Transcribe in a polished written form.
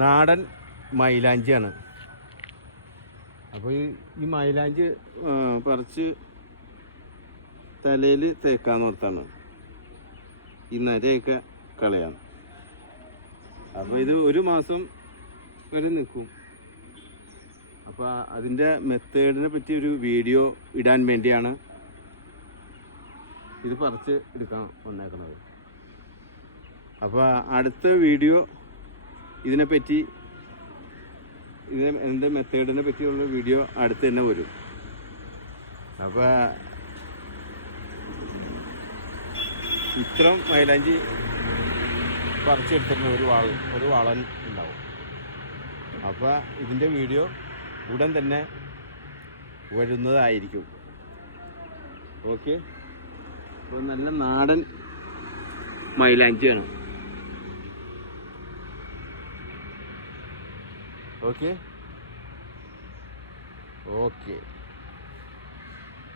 നാടൻ മൈലാഞ്ചിയാണ്. അപ്പോൾ ഈ മൈലാഞ്ചി പറിച്ച് തലയിൽ തേക്കാന്ന് ഓർത്താണ് ഈ നരയൊക്കെ കളയാൻ. അപ്പോൾ ഇത് 1 മാസം വരെ നിൽക്കും. അപ്പോൾ അതിൻ്റെ മെത്തേഡിനെ പറ്റി ഒരു വീഡിയോ ഇടാൻ വേണ്ടിയാണ് ഇത് പറിച്ച് എടുക്കാൻ വന്നേക്കുന്നത്. അപ്പോൾ അടുത്ത വീഡിയോ ഇതിനെപ്പറ്റി എൻ്റെ മെത്തേഡിനെ പറ്റിയുള്ള വീഡിയോ അടുത്ത് തന്നെ വരും. അപ്പോൾ ഇത്രയും മൈലാഞ്ചി പറിച്ചെടുത്തിട്ട് ഒരു വളൻ ഉണ്ടാവും. അപ്പോൾ ഇതിൻ്റെ വീഡിയോ ഉടൻ തന്നെ വരുന്നതായിരിക്കും. ഓക്കെ. അപ്പോൾ നല്ല നാടൻ മൈലാഞ്ചിയാണ്. ഓക്കെ.